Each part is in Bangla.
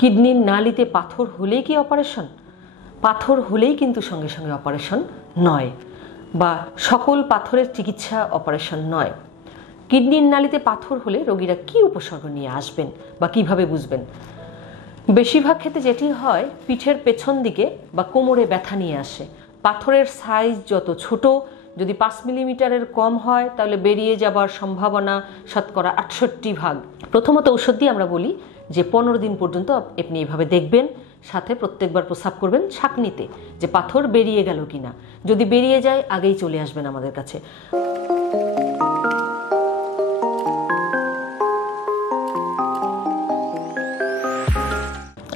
কিডনির নালিতে পাথর হলেই কি অপারেশন? পাথর হলেই কিন্তু সঙ্গে সঙ্গে অপারেশন নয়, বা সকল পাথরের চিকিৎসা অপারেশন নয়। কিডনির নালিতে পাথর হলে রোগীরা কি উপসর্গ নিয়ে আসবেন বা কিভাবে বুঝবেন? বেশিরভাগ ক্ষেত্রে যেটি হয়, পিঠের পেছন দিকে বা কোমরে ব্যথা নিয়ে আসে। পাথরের সাইজ যত ছোট, যদি 5 মিলিমিটারের কম হয় তাহলে বেরিয়ে যাবার সম্ভাবনা শতকরা 68%। প্রথমত ঔষধ দিয়ে আমরা বলি যে 15 দিন পর্যন্ত আপনি এভাবে দেখবেন, সাথে প্রত্যেকবার প্রস্রাব করবেন ছাঁকনিতে যে পাথর বেরিয়ে গেল কিনা। যদি বেরিয়ে যায় আগেই চলে আসবেন আমাদের কাছে।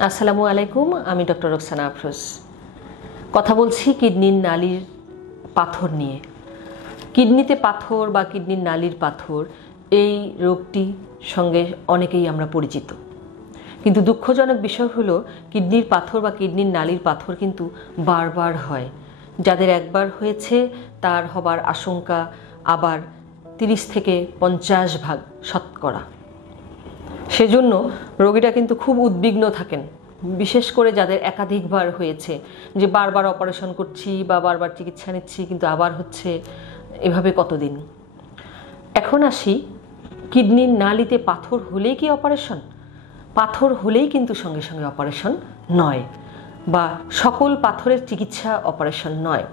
আসসালামু আলাইকুম, আমি ডক্টর রোকসানা আফরোজ। কথা বলছি কিডনির নালির পাথর নিয়ে। কিডনিতে পাথর বা কিডনির নালির পাথর, এই রোগটি সঙ্গে অনেকেই আমরা পরিচিত। কিন্তু দুঃখজনক বিষয় হলো, কিডনির পাথর বা কিডনির নালির পাথর কিন্তু বারবার হয়। যাদের একবার হয়েছে তার হবার আশঙ্কা আবার 30 থেকে 50% শতকরা। সেজন্য রোগীরা কিন্তু খুব উদ্বিগ্ন থাকেন, বিশেষ করে যাদের একাধিকবার হয়েছে, যে বারবার অপারেশন করছি বা বারবার চিকিৎসা নিচ্ছি কিন্তু আবার হচ্ছে, এভাবে কতদিন। এখন আসি, কিডনির নালিতে পাথর হলেই কি অপারেশন? পাথর হলেই কিন্তু সঙ্গে সঙ্গে অপারেশন নয়, বা সকল পাথরের চিকিৎসা অপারেশন নয়।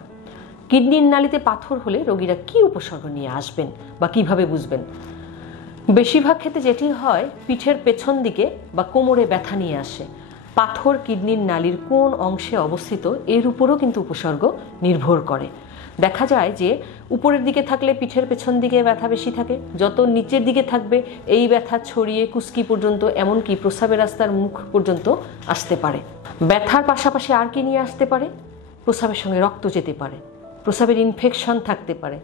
কিডনির নালিতে পাথর হলে রোগীরা কি উপসর্গ নিয়ে আসবেন বা কিভাবে বুঝবেন? বেশিরভাগ ক্ষেত্রে যেটি হয়, পিঠের পেছন দিকে বা কোমরে ব্যথা নিয়ে আসে। পাথর কিডনির নালির কোন অংশে অবস্থিত এর উপরও কিন্তু উপসর্গ নির্ভর করে। দেখা যায় যে উপরের দিকে থাকলে পিঠের পেছন দিকে ব্যথা বেশি থাকে, যত নিচের দিকে থাকবে এই ব্যথা ছড়িয়ে কুস্কি পর্যন্ত, এমনকি প্রস্রাবের রাস্তার মুখ পর্যন্ত আসতে পারে। ব্যথার পাশাপাশি আর কি নিয়ে আসতে পারে? প্রস্রাবের সঙ্গে রক্ত যেতে পারে, প্রস্রাবের ইনফেকশন থাকতে পারে।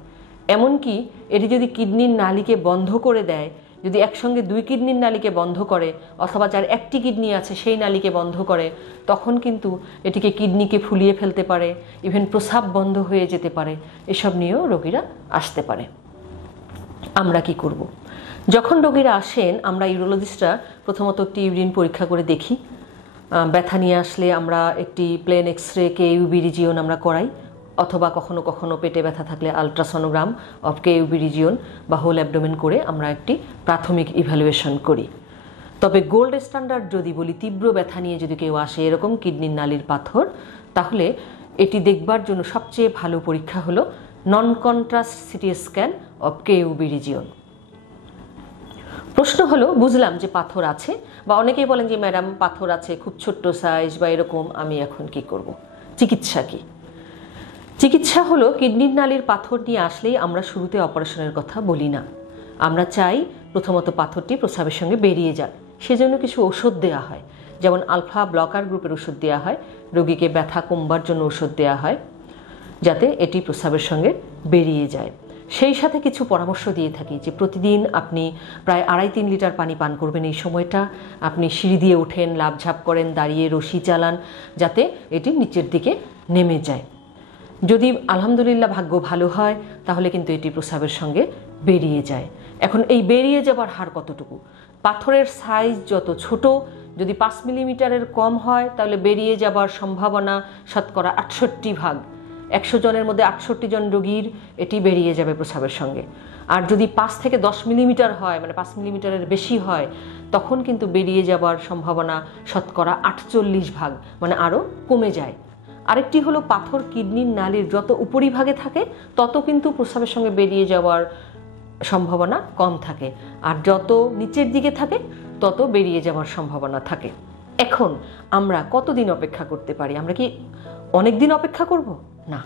এমনকি এটি যদি কিডনির নালিকে বন্ধ করে দেয়, যদি একসঙ্গে 2 কিডনির নালিকে বন্ধ করে, অথবা যার একটি কিডনি আছে সেই নালিকে বন্ধ করে, তখন কিন্তু এটিকে কিডনিকে ফুলিয়ে ফেলতে পারে, ইভেন প্রস্রাব বন্ধ হয়ে যেতে পারে। এসব নিয়েও রোগীরা আসতে পারে। আমরা কি করব? যখন রোগীরা আসেন, আমরা ইউরোলজিস্টরা প্রথমত একটি ইউরিন পরীক্ষা করে দেখি। ব্যথা নিয়ে আসলে আমরা একটি প্লেন এক্সরে কেইউবি রিজিয়ন আমরা করাই, অথবা কখনো কখনো পেটে ব্যথা থাকলে আলট্রাসোনোগ্রাম অফ কেইউবি রিজিয়ন বা হোল অ্যাবডোমেন করে আমরা একটি প্রাথমিক ইভ্যালুয়েশন করি। তবে গোল্ড স্ট্যান্ডার্ড যদি বলি, তীব্র ব্যথা নিয়ে যদি কেউ আসে এরকম কিডনির নালির পাথর, তাহলে এটি দেখবার জন্য সবচেয়ে ভালো পরীক্ষা হলো non contrast CT scan of KUB region. প্রশ্ন হলো, বুঝলাম যে পাথর আছে, বা অনেকেই বলেন যে ম্যাডাম পাথর আছে খুব ছোট্ট সাইজ বা এরকম, আমি এখন কি করব? চিকিৎসা কি? চিকিৎসা হলো, কিডনির নালির পাথর নিয়ে আসলেই আমরা শুরুতে অপারেশনের কথা বলি না। আমরা চাই প্রথমত পাথরটি প্রস্রাবের সঙ্গে বেরিয়ে যাক। সেজন্য কিছু ওষুধ দেওয়া হয়, যেমন আলফা ব্লকার গ্রুপের ওষুধ দেওয়া হয়, রোগীকে ব্যথা কমবার জন্য ওষুধ দেওয়া হয় যাতে এটি প্রস্রাবের সঙ্গে বেরিয়ে যায়। সেই সাথে কিছু পরামর্শ দিয়ে থাকি যে প্রতিদিন আপনি প্রায় 2.5-3 লিটার পানি পান করবেন। এই সময়টা আপনি সিঁড়ি দিয়ে ওঠেন, লাফঝাপ করেন, দাঁড়িয়ে রশি চালান, যাতে এটি নিচের দিকে নেমে যায়। যদি আলহামদুলিল্লাহ ভাগ্য ভালো হয় তাহলে কিন্তু এটি প্রস্রাবের সঙ্গে বেরিয়ে যায়। এখন এই বেরিয়ে যাবার হার কতটুকু? পাথরের সাইজ যত ছোট, যদি 5 মিলিমিটারের কম হয় তাহলে বেরিয়ে যাবার সম্ভাবনা শতকরা 68%। 100 জনের মধ্যে 68 জন রোগীর এটি বেরিয়ে যাবে প্রস্রাবের সঙ্গে। আর যদি 5 থেকে 10 মিলিমিটার হয়, মানে 5 মিলিমিটারের বেশি হয়, তখন কিন্তু বেরিয়ে যাবার সম্ভাবনা শতকরা 48%, মানে আরও কমে যায়। আরেকটি হলো, পাথর কিডনির নালির যত উপরিভাগে থাকে তত কিন্তু প্রস্রাবের সঙ্গে বেরিয়ে যাওয়ার সম্ভাবনা কম থাকে, আর যত নিচের দিকে থাকে তত বেরিয়ে যাওয়ার সম্ভাবনা থাকে। এখন আমরা কতদিন অপেক্ষা করতে পারি? আমরা কি অনেক দিন অপেক্ষা করব? না।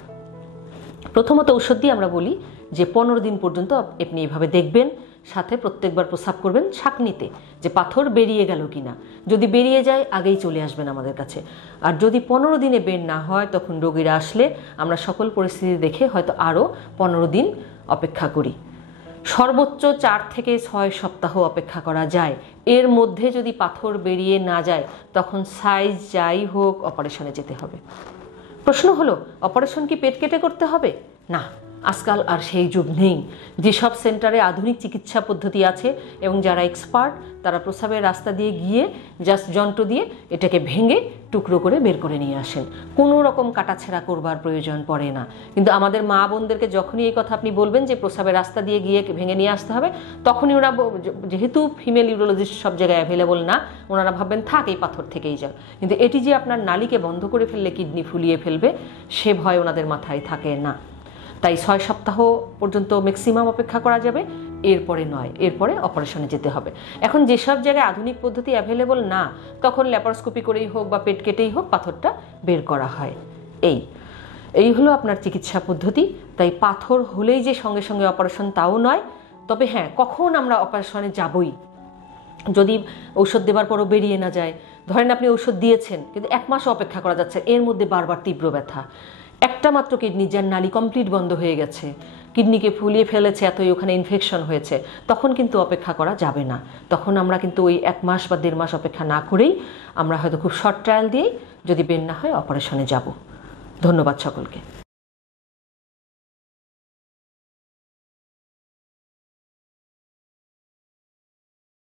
প্রথমত ঔষধ দিয়ে আমরা বলি যে 15 দিন পর্যন্ত আপনি এভাবে দেখবেন, সাথে প্রত্যেকবার প্রস্রাব করবেন ছাঁকনিতে যে পাথর বেরিয়ে গেল কিনা। যদি বেরিয়ে যায় আগেই চলে আসবেন আমাদের কাছে। আর যদি 15 দিনে বের না হয়, তখন রোগীরা আসলে আমরা সকল পরিস্থিতি দেখে হয়তো আরও 15 দিন অপেক্ষা করি। সর্বোচ্চ 4 থেকে 6 সপ্তাহ অপেক্ষা করা যায়। এর মধ্যে যদি পাথর বেরিয়ে না যায়, তখন সাইজ যাই হোক অপারেশনে যেতে হবে। প্রশ্ন হলো, অপারেশন কি পেট কেটে করতে হবে? না, আজকাল আর সেই যুগ নেই। যেসব সেন্টারে আধুনিক চিকিৎসা পদ্ধতি আছে এবং যারা এক্সপার্ট, তারা প্রস্রাবের রাস্তা দিয়ে গিয়ে জাস্ট যন্ত্র দিয়ে এটাকে ভেঙে টুকরো করে বের করে নিয়ে আসেন, কোনো রকম কাটাছেঁড়া করবার প্রয়োজন পড়ে না। কিন্তু আমাদের মা বোনদেরকে যখনই এই কথা আপনি বলবেন যে প্রস্রাবের রাস্তা দিয়ে গিয়ে ভেঙে নিয়ে আসতে হবে, তখনই ওরা, যেহেতু ফিমেল ইউরোলজিস্ট সব জায়গায় অ্যাভেলেবল না, ওনারা ভাববেন থাক এই পাথর থেকেই যাক। কিন্তু এটি যে আপনার নালীকে বন্ধ করে ফেললে কিডনি ফুলিয়ে ফেলবে, সে ভয় ওনাদের মাথায় থাকে না। তাই 6 সপ্তাহ পর্যন্ত ম্যাক্সিমাম অপেক্ষা করা যাবে, এরপরে নয়, এরপরে অপারেশনে যেতে হবে। এখন যেসব জায়গায় আধুনিক পদ্ধতি অ্যাভেলেবল না, তখন ল্যাপারোস্কোপি করেই হোক বা পেট কেটেই হোক পাথরটা বের করা হয়। এই হলো আপনার চিকিৎসা পদ্ধতি। তাই পাথর হলেই যে সঙ্গে সঙ্গে অপারেশন তাও নয়। তবে হ্যাঁ, কখন আমরা অপারেশনে যাবই, যদি ঔষধ দেবার পরও বেরিয়ে না যায়। ধরেন আপনি ঔষধ দিয়েছেন কিন্তু 1 মাস অপেক্ষা করা যাচ্ছে, এর মধ্যে বারবার তীব্র ব্যথা, একটা মাত্র কিডনি যার নালী কমপ্লিট বন্ধ হয়ে গেছে, কিডনিকে ফুলিয়ে ফেলেছে, এতই ওখানে ইনফেকশন হয়েছে, তখন কিন্তু অপেক্ষা করা যাবে না। তখন আমরা কিন্তু ওই 1 মাস বা 1.5 মাস অপেক্ষা না করেই আমরা হয়তো খুব শর্ট ট্রায়াল দিয়েই, যদি বের না হয়, অপারেশনে যাব। ধন্যবাদ সকলকে।